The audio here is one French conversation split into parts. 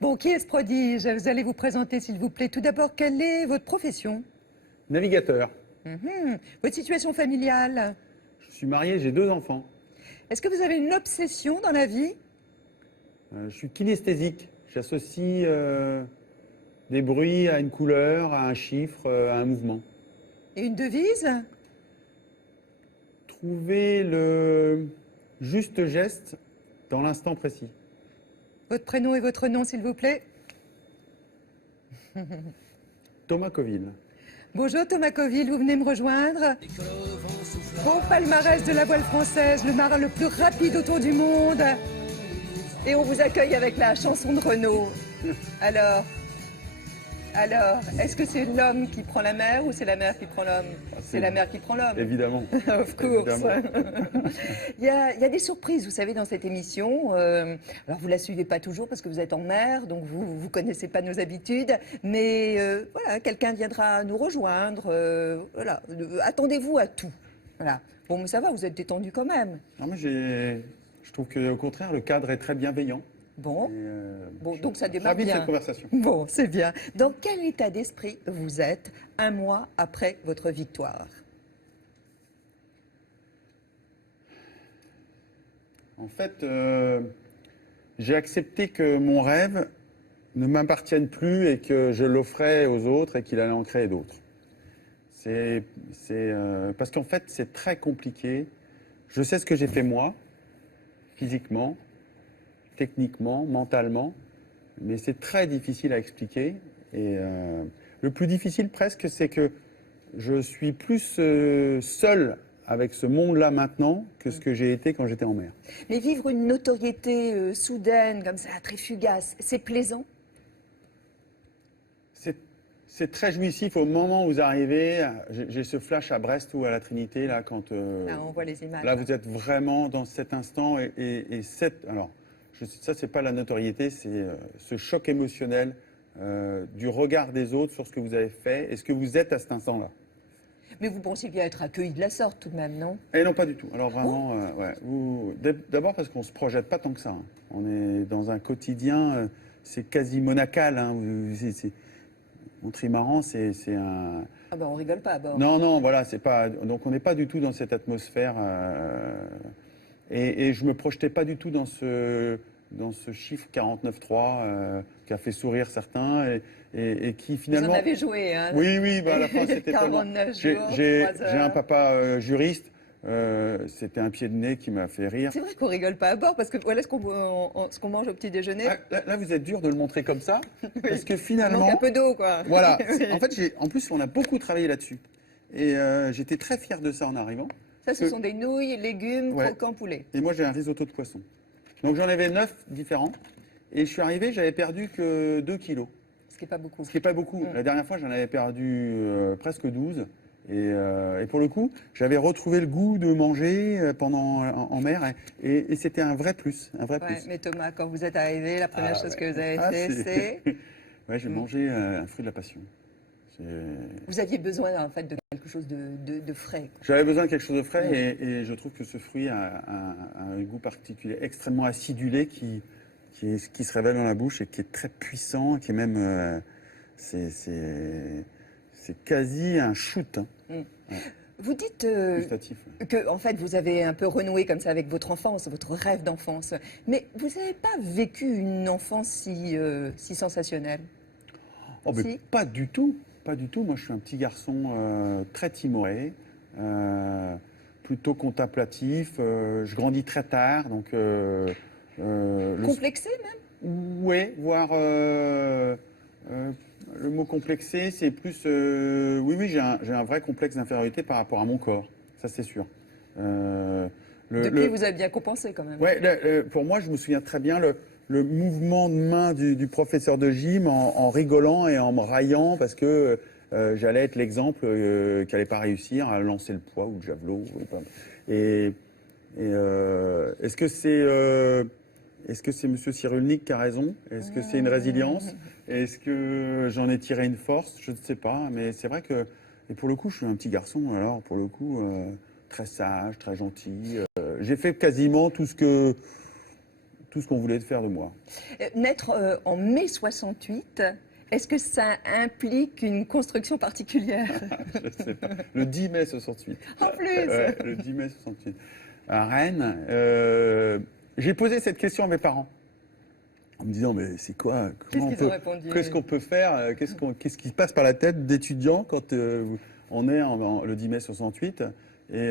Bon, qui est ce prodige? Vous allez vous présenter, s'il vous plaît. Tout d'abord, quelle est votre profession? Navigateur. Votre situation familiale? Je suis marié, j'ai 2 enfants. Est-ce que vous avez une obsession dans la vie? Je suis kinesthésique. J'associe des bruits à une couleur, à un chiffre, à un mouvement. Et une devise? Trouver le juste geste dans l'instant précis. Votre prénom et votre nom, s'il vous plaît. Thomas Coville. Bonjour Thomas Coville, vous venez me rejoindre. Bon palmarès de la voile française, le marin le plus rapide autour du monde. Et on vous accueille avec la chanson de Renaud. Alors, est-ce que c'est l'homme qui prend la mer ou c'est la mer qui prend l'homme? C'est la mer qui prend l'homme. Évidemment. Of course. Évidemment. Il y a des surprises, vous savez, dans cette émission. Alors, vous la suivez pas toujours parce que vous êtes en mer, donc vous connaissez pas nos habitudes. Mais voilà, quelqu'un viendra nous rejoindre. Voilà, attendez-vous à tout. Voilà. Bon, mais ça va, vous êtes détendu quand même. Non, mais je trouve qu'au contraire, le cadre est très bienveillant. Bon. Bon, donc ça Je suis démarre ravi de bien. cette conversation. Bon, c'est bien. Dans quel état d'esprit vous êtes un mois après votre victoire? En fait, j'ai accepté que mon rêve ne m'appartienne plus et que je l'offrais aux autres et qu'il allait en créer d'autres. Parce qu'en fait, c'est très compliqué. Je sais ce que j'ai fait moi, physiquement, techniquement, mentalement, mais c'est très difficile à expliquer. Et le plus difficile presque, c'est que je suis plus seul avec ce monde-là maintenant que ce que j'ai été quand j'étais en mer. Mais vivre une notoriété soudaine, comme ça, très fugace, c'est plaisant? C'est très jouissif au moment où vous arrivez. J'ai ce flash à Brest ou à la Trinité, là, quand... Là, on voit les images. Là, vous êtes vraiment dans cet instant alors, ça, c'est pas la notoriété, c'est ce choc émotionnel du regard des autres sur ce que vous avez fait et ce que vous êtes à cet instant-là. Mais vous pensez bien être accueilli de la sorte tout de même, non? Et non, pas du tout. Alors vraiment, d'abord parce qu'on se projette pas tant que ça. Hein. On est dans un quotidien, c'est quasi monacal. Hein. Mon trimaran, c'est un... Ah ben on rigole pas à bord. Non, voilà, c'est pas... Donc on n'est pas du tout dans cette atmosphère. Et je me projetais pas du tout dans ce chiffre 49.3 qui a fait sourire certains et qui finalement... Vous en avez joué, hein? Oui, à la fin c'était 49 jours, J'ai 3 un heures. papa juriste, c'était un pied de nez qui m'a fait rire. C'est vrai qu'on rigole pas à bord, parce que voilà ce qu'on mange au petit déjeuner. Là, vous êtes dur de le montrer comme ça, parce que Il finalement... manque un peu d'eau, quoi. Voilà, en fait, en plus, on a beaucoup travaillé là-dessus. Et j'étais très fier de ça en arrivant. Ça, ce sont des nouilles, légumes, Ouais. croquants, poulet. Et moi, j'ai un risotto de poisson. Donc j'en avais 9 différents. Et je suis arrivé, j'avais perdu que 2 kilos. Ce qui n'est pas beaucoup. Ce qui n'est pas beaucoup. La dernière fois, j'en avais perdu presque 12. Et pour le coup, j'avais retrouvé le goût de manger en mer. Et c'était un vrai plus. Un vrai Ouais, plus. mais Thomas, quand vous êtes arrivé, la première chose que vous avez Ah, fait, c'est... Ouais, j'ai mangé un fruit de la passion. Vous aviez besoin, en fait, de quelque chose de frais, quoi. J'avais besoin de quelque chose de frais et je trouve que ce fruit a un goût particulier, extrêmement acidulé qui se révèle dans la bouche et qui est très puissant, qui est même... c'est quasi un shoot. Hein. Ouais. Vous dites Gustatif. que, en fait, vous avez un peu renoué comme ça avec votre enfance, votre rêve d'enfance. Mais vous n'avez pas vécu une enfance si sensationnelle? Oh, mais Si. pas du tout. Pas du tout. Moi, je suis un petit garçon très timoré, plutôt contemplatif. Je grandis très tard, donc... Complexé, même? Oui, voire... le mot complexé, c'est plus... oui, j'ai un vrai complexe d'infériorité par rapport à mon corps. Ça, c'est sûr. Depuis, vous avez bien compensé, quand même. Ouais, pour moi, je me souviens très bien le mouvement de main du professeur de gym en rigolant et en me raillant parce que j'allais être l'exemple qui n'allait pas réussir à lancer le poids ou le javelot. Est-ce que c'est... Est-ce que c'est M. Cyrulnik qui a raison? Est-ce que c'est une résilience? Est-ce que j'en ai tiré une force? Je ne sais pas, mais c'est vrai que... Et pour le coup, je suis un petit garçon, alors pour le coup, très sage, très gentil. J'ai fait quasiment tout ce tout ce qu'on voulait faire de moi. Naître en mai 68, est-ce que ça implique une construction particulière? Je sais pas. Le 10 mai 68. En plus Le 10 mai 68. À Rennes, j'ai posé cette question à mes parents. En me disant, mais c'est quoi? Qu'est-ce qu'on peut faire? Qu'est-ce qui se passe par la tête d'étudiant quand on est le 10 mai 68? Et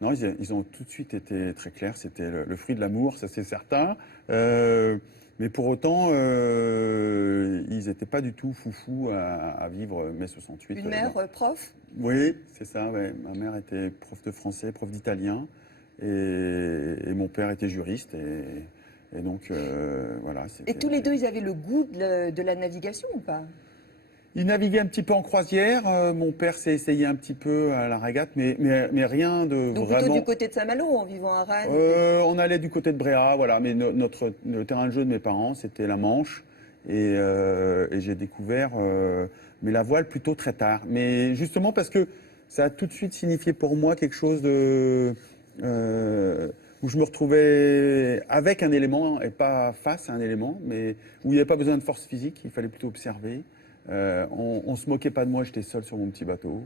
non, ils ont tout de suite été très clairs. C'était le fruit de l'amour, ça c'est certain. Mais pour autant, ils n'étaient pas du tout foufous à vivre mai 68. Une mère prof? Oui, c'est ça. Ouais. Ma mère était prof de français, prof d'italien. Et mon père était juriste. Et donc, voilà. Et tous les deux, ils avaient le goût de la navigation ou pas? Ils naviguaient un petit peu en croisière. Mon père s'est essayé un petit peu à la régate, mais rien de donc vraiment... plutôt du côté de Saint-Malo, en vivant à Rennes? On allait du côté de Bréa, voilà. Mais le terrain de jeu de mes parents, c'était la Manche. Et j'ai découvert mais la voile plutôt très tard. Mais justement parce que ça a tout de suite signifié pour moi quelque chose de... où je me retrouvais avec un élément et pas face à un élément, mais où il n'y avait pas besoin de force physique, il fallait plutôt observer. On ne se moquait pas de moi, j'étais seul sur mon petit bateau.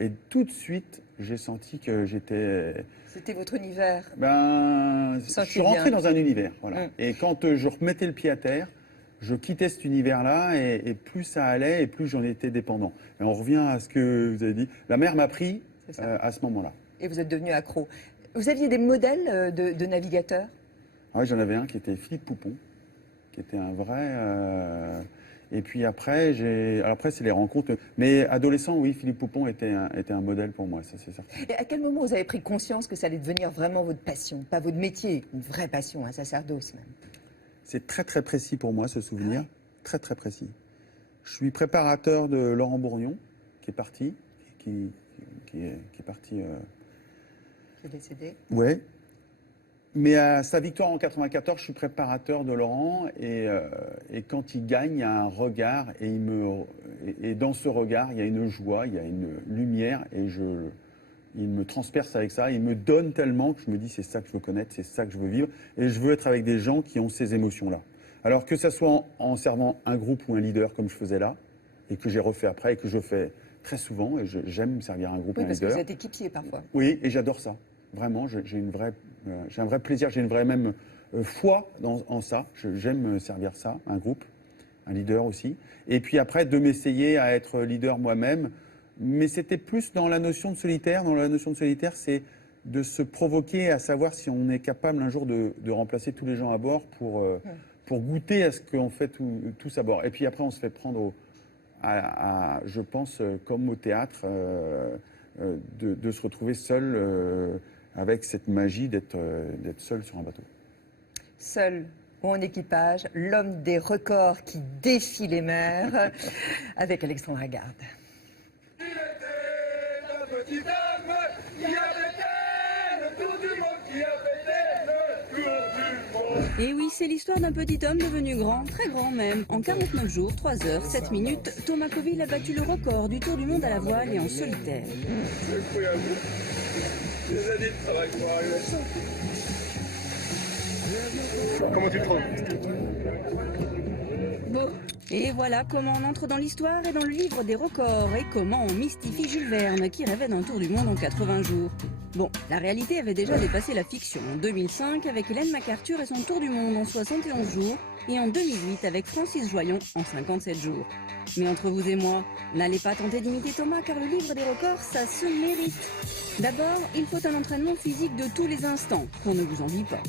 Et tout de suite, j'ai senti que j'étais... C'était votre univers? Je suis rentré dans un univers, voilà. Et quand je remettais le pied à terre, je quittais cet univers-là et plus ça allait et plus j'en étais dépendant. Et on revient à ce que vous avez dit. La mer m'a pris à ce moment-là. Et vous êtes devenu accro. Vous aviez des modèles de navigateurs? Oui, j'en avais un qui était Philippe Poupon, qui était un vrai... Et puis après, c'est les rencontres. Mais adolescent, oui, Philippe Poupon était un modèle pour moi, ça c'est certain. Et à quel moment vous avez pris conscience que ça allait devenir vraiment votre passion? Pas votre métier, une vraie passion, un sacerdoce même. C'est très très précis pour moi ce souvenir, très très précis. Je suis préparateur de Laurent Bourgnon, qui est parti, qui est parti... Qui est décédé? Ouais. Mais à sa victoire en 94, je suis préparateur de Laurent et quand il gagne, il y a un regard et dans ce regard, il y a une joie, il y a une lumière et il me transperce avec ça. Il me donne tellement que je me dis c'est ça que je veux connaître, c'est ça que je veux vivre et je veux être avec des gens qui ont ces émotions-là. Alors que ça soit en servant un groupe ou un leader comme je faisais là et que j'ai refait après et que je fais très souvent et j'aime servir un groupe ou un leader. Oui, parce que vous êtes équipier parfois. Oui, et j'adore ça. Vraiment, j'ai un vrai plaisir, j'ai une vraie même foi en ça. J'aime servir ça, un groupe, un leader aussi. Et puis après, de m'essayer à être leader moi-même. Mais c'était plus dans la notion de solitaire. Dans la notion de solitaire, c'est de se provoquer à savoir si on est capable un jour de remplacer tous les gens à bord pour goûter à ce qu'on fait tous à bord. Et puis après, on se fait prendre je pense, comme au théâtre, de se retrouver seul avec cette magie d'être seul sur un bateau. Seul ou en équipage, l'homme des records qui défie les mers, avec Alexandre Lagarde. Il était un petit homme qui avait fait le tour du monde, qui avait fait le tour du monde. Et oui, c'est l'histoire d'un petit homme devenu grand, très grand même. En 49 jours, 3 heures, 7 minutes, Thomas Coville a battu le record du tour du monde à la voile et en solitaire. C'est incroyable. Des années de travail pour arriver à ça. Comment tu le trouves? Bon, et voilà comment on entre dans l'histoire et dans le livre des records et comment on mystifie Jules Verne qui rêvait d'un tour du monde en 80 jours. Bon, la réalité avait déjà dépassé la fiction en 2005 avec Hélène MacArthur et son tour du monde en 71 jours et en 2008 avec Francis Joyon en 57 jours. Mais entre vous et moi, n'allez pas tenter d'imiter Thomas car le livre des records, ça se mérite. D'abord, il faut un entraînement physique de tous les instants, qu'on ne vous en dit pas.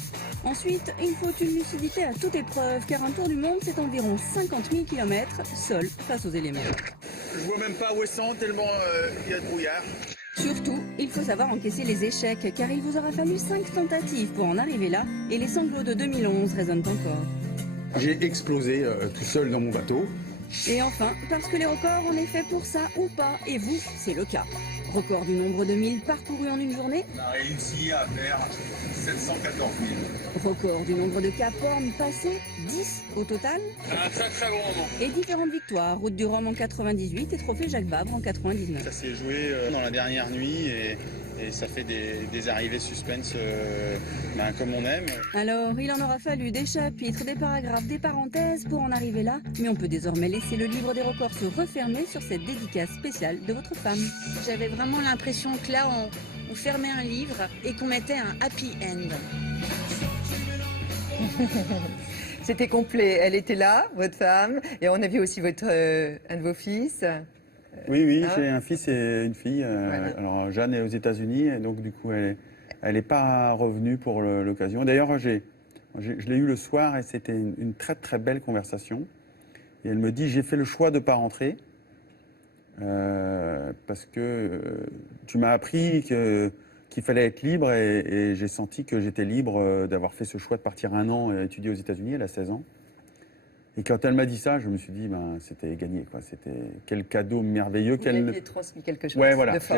Ensuite, il faut une lucidité à toute épreuve car un tour du monde c'est environ 50 000 km seul face aux éléments. Je vois même pas où est sont tellement il y a de brouillard. Surtout, il faut savoir encaisser les échecs car il vous aura fallu 5 tentatives pour en arriver là et les sanglots de 2011 résonnent encore. J'ai explosé tout seul dans mon bateau. Et enfin, parce que les records, on est fait pour ça ou pas, et vous, c'est le cas. Record du nombre de milles parcourus en une journée. On a réussi à faire 714 000. Record du nombre de Cap Horn passés, 10 au total. C'est un sacré gros moment. Et différentes victoires, Route du Rhum en 98 et Trophée Jacques Vabre en 99. Ça s'est joué dans la dernière nuit et ça fait des arrivées suspense comme on aime. Alors, il en aura fallu des chapitres, des paragraphes, des parenthèses pour en arriver là. Mais on peut désormais laisser le livre des records se refermer sur cette dédicace spéciale de votre femme. J'avais vraiment l'impression que là, on fermait un livre et qu'on mettait un happy end. C'était complet. Elle était là, votre femme, et on a vu aussi votre, un de vos fils. Oui, Ah. j'ai un fils et une fille. Voilà. Alors, Jeanne est aux États-Unis, et donc du coup, elle n'est pas revenue pour l'occasion. D'ailleurs, je l'ai eu le soir, et c'était une très très belle conversation. Et elle me dit, j'ai fait le choix de ne pas rentrer, parce que tu m'as appris qu'il fallait être libre, et j'ai senti que j'étais libre d'avoir fait ce choix de partir 1 an étudier aux États-Unis. Elle a 16 ans. Et quand elle m'a dit ça, je me suis dit, ben, c'était gagné, quoi. C'était quel cadeau merveilleux Vous qu'elle. lui avez transmis quelque chose Ouais, voilà. de fort.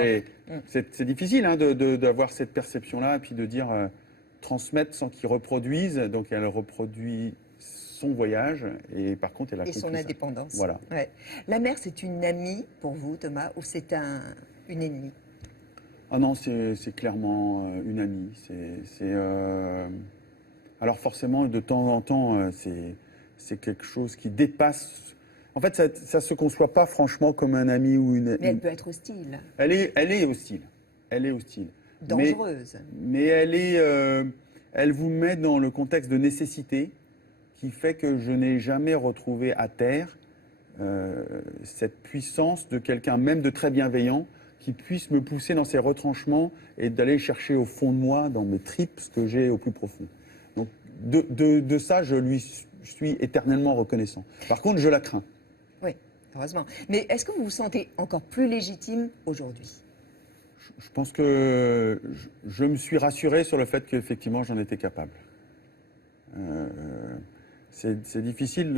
C'est difficile hein, d'avoir cette perception-là, et puis de dire transmettre sans qu'il reproduise. Donc elle reproduit son voyage, et par contre, elle a Et compris son ça. indépendance. Voilà. Ouais. La mère, c'est une amie pour vous, Thomas, ou c'est une ennemie? Ah non, c'est clairement une amie. Alors forcément, de temps en temps, c'est quelque chose qui dépasse. En fait, ça se conçoit pas franchement comme un ami ou une. Mais elle peut être hostile, Elle est hostile. Elle est hostile. dangereuse. Mais elle vous met dans le contexte de nécessité qui fait que je n'ai jamais retrouvé à terre cette puissance de quelqu'un, même de très bienveillant, qui puisse me pousser dans ses retranchements et d'aller chercher au fond de moi, dans mes tripes, ce que j'ai au plus profond. Donc de ça, je lui suis éternellement reconnaissant. Par contre, je la crains. Oui, heureusement. Mais est-ce que vous vous sentez encore plus légitime aujourd'hui? Je pense que je me suis rassuré sur le fait qu'effectivement j'en étais capable. C'est difficile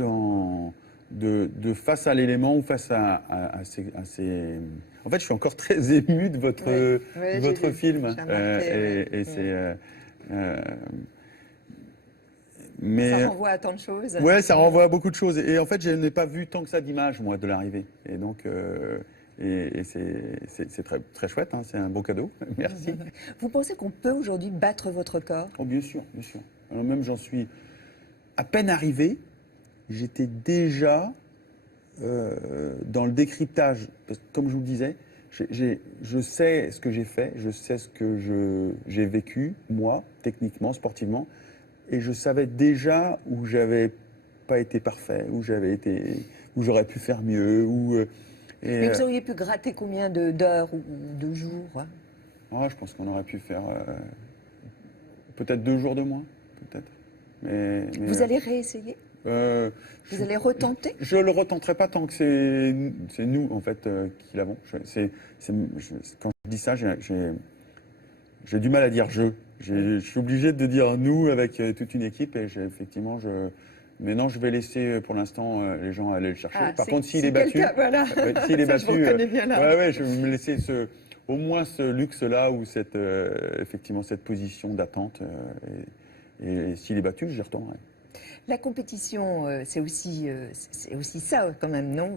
de face à l'élément ou face à ces... En fait, je suis encore très ému de votre, Oui, votre j'ai vu. film. J'ai remarqué, Et ouais. c'est... mais... Ça renvoie à tant de choses. Ouais, ça renvoie à beaucoup de choses. Et en fait, je n'ai pas vu tant que ça d'images, moi, de l'arrivée. Et donc, c'est très, très chouette, hein, c'est un beau cadeau. Merci. Vous pensez qu'on peut aujourd'hui battre votre corps? Oh, bien sûr, bien sûr. Alors même, j'en suis à peine arrivé. J'étais déjà dans le décryptage. Parce que, comme je vous le disais, je sais ce que j'ai fait, je sais ce que j'ai vécu, moi, techniquement, sportivement. Et je savais déjà où j'avais pas été parfait, où j'aurais pu faire mieux. Mais vous auriez pu gratter combien d'heures ou de jours, hein? Je pense qu'on aurait pu faire peut-être 2 jours de moins, peut-être. Mais, Vous allez réessayer? Vous allez retenter? Je le retenterai pas tant que c'est nous, en fait, qui l'avons. Quand je dis ça, j'ai du mal à dire je. Je suis obligé de dire nous avec toute une équipe, et effectivement, maintenant, je vais laisser pour l'instant les gens aller le chercher. Par contre, s'il est battu, voilà. s'il est Ça, je battu, vous reconnais bien là. ouais, je vais me laisser au moins ce luxe-là, ou effectivement cette position d'attente. Et s'il est battu, j'y retournerai. La compétition, c'est aussi ça quand même, non?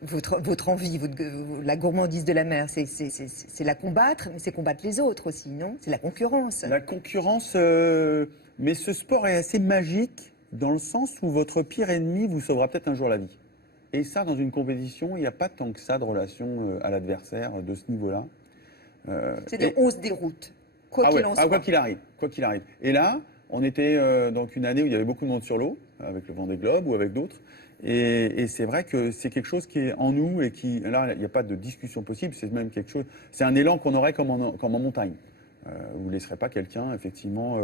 Votre envie, la gourmandise de la mer, c'est la combattre, mais c'est combattre les autres aussi, non? C'est la concurrence. La concurrence, mais ce sport est assez magique dans le sens où votre pire ennemi vous sauvera peut-être un jour la vie. Et ça, dans une compétition, il n'y a pas tant que ça de relation à l'adversaire de ce niveau-là. C'est-à-dire on se déroute, quoi qu'il en soit. Quoi qu'il arrive, quoi qu'il arrive. Et là, on était donc une année où il y avait beaucoup de monde sur l'eau, avec le Vendée Globe ou avec d'autres. Et c'est vrai que c'est quelque chose qui est en nous et qui, là, il n'y a pas de discussion possible, c'est même quelque chose, c'est un élan qu'on aurait comme en montagne. Vous ne laisserez pas quelqu'un, effectivement,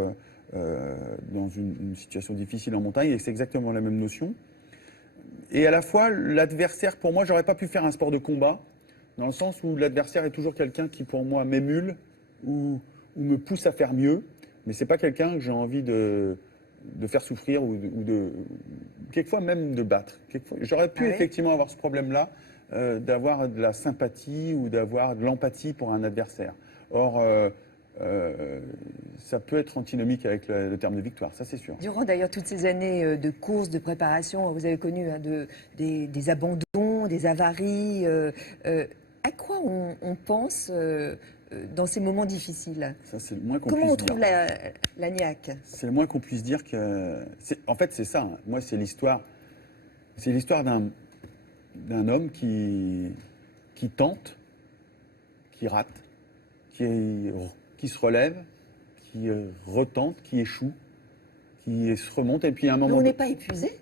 dans une situation difficile en montagne, et c'est exactement la même notion. Et à la fois, l'adversaire, pour moi, j'aurais pas pu faire un sport de combat, dans le sens où l'adversaire est toujours quelqu'un qui, pour moi, m'émule ou me pousse à faire mieux, mais c'est pas quelqu'un que j'ai envie de faire souffrir ou quelquefois même de battre. J'aurais pu effectivement avoir ce problème-là d'avoir de la sympathie ou d'avoir de l'empathie pour un adversaire. Or, ça peut être antinomique avec le terme de victoire, ça c'est sûr. Durant d'ailleurs toutes ces années de courses, de préparation, vous avez connu des abandons, des avaries. À quoi on pense dans ces moments difficiles? Ça, c'est le moins qu'on Comment on puisse trouve dire. la niaque? C'est le moins qu'on puisse dire que... En fait, c'est ça. Hein. Moi, c'est l'histoire d'un homme qui tente, qui rate, qui se relève, qui retente, qui échoue, qui se remonte. Et puis, à un Mais moment... on n'est pas épuisé?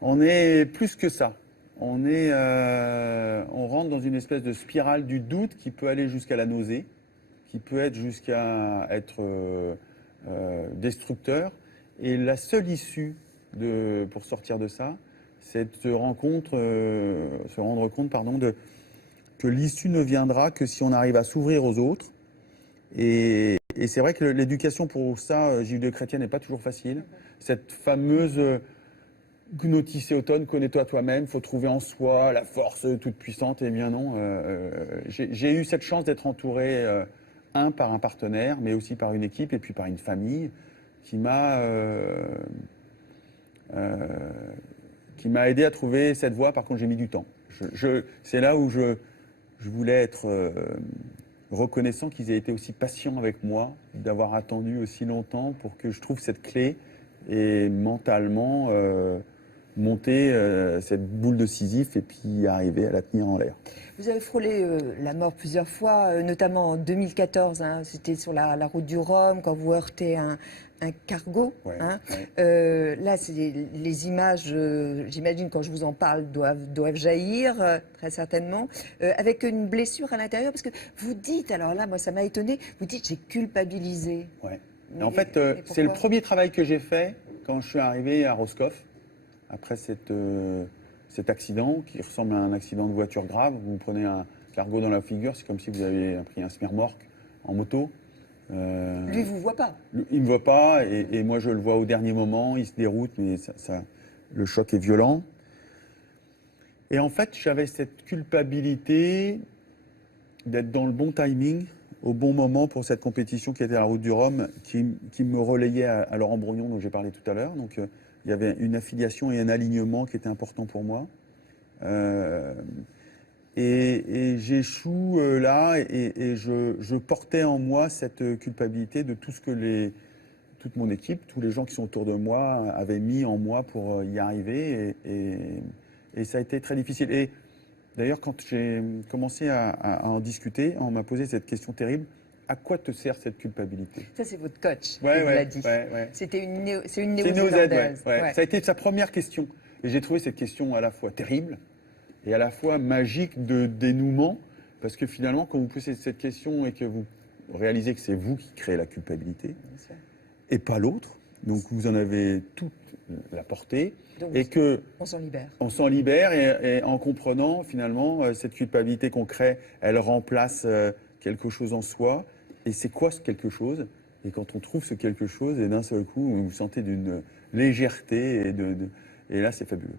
On est plus que ça. On rentre dans une espèce de spirale du doute qui peut aller jusqu'à la nausée, qui peut être jusqu'à être destructeur. Et la seule issue pour sortir de ça, c'est de se rendre compte, que l'issue ne viendra que si on arrive à s'ouvrir aux autres. Et c'est vrai que l'éducation pour ça, judéo-chrétienne, n'est pas toujours facile. Cette fameuse Gnotisé automne, connais-toi toi-même, il faut trouver en soi la force toute puissante. Eh bien non, j'ai eu cette chance d'être entouré, par un partenaire, mais aussi par une équipe et puis par une famille qui m'a aidé à trouver cette voie. Par contre, j'ai mis du temps. C'est là où je voulais être reconnaissant qu'ils aient été aussi patients avec moi, d'avoir attendu aussi longtemps pour que je trouve cette clé et mentalement monter cette boule de Sisyphe et puis arriver à la tenir en l'air. Vous avez frôlé la mort plusieurs fois, notamment en 2014. Hein, c'était sur la route du Rhum, quand vous heurtez un cargo. Ouais, Hein. ouais. Là, les images, j'imagine, quand je vous en parle, doivent jaillir, très certainement, avec une blessure à l'intérieur. Parce que vous dites, alors là, moi, ça m'a étonné, vous dites, j'ai culpabilisé. Ouais. Mais- En fait, mais c'est le pourquoi? premier travail que j'ai fait quand je suis arrivé à Roscoff, après cet accident qui ressemble à un accident de voiture grave. Vous prenez un cargo dans la figure, c'est comme si vous aviez pris un smirmorque en moto. Lui, vous voit pas. Il ne me voit pas et moi je le vois au dernier moment, il se déroute, mais le choc est violent. Et en fait, j'avais cette culpabilité d'être dans le bon timing, au bon moment pour cette compétition qui était la route du Rhum, qui me relayait à Laurent Brognon, dont j'ai parlé tout à l'heure. Donc il y avait une affiliation et un alignement qui était important pour moi. Et j'échoue là et je portais en moi cette culpabilité de tout ce que toute mon équipe, tous les gens qui sont autour de moi avaient mis en moi pour y arriver. Et ça a été très difficile. Et d'ailleurs, quand j'ai commencé à en discuter, on m'a posé cette question terrible. À quoi te sert cette culpabilité? Ça, c'est votre coach qui Ouais, vous ouais, l'a dit. ouais. C'est une C'est une OZ, néo-zélandaise. ouais. Ouais. Ça a été sa première question. Et j'ai trouvé cette question à la fois terrible et à la fois magique de dénouement. Parce que finalement, quand vous posez cette question et que vous réalisez que c'est vous qui créez la culpabilité Bien sûr. et pas l'autre, donc vous en avez toute la portée, Donc, et que on s'en libère. on s'en libère et en comprenant finalement cette culpabilité qu'on crée, elle remplace quelque chose en soi. Et c'est quoi ce quelque chose? Et quand on trouve ce quelque chose, et d'un seul coup, vous vous sentez d'une légèreté et là, c'est fabuleux.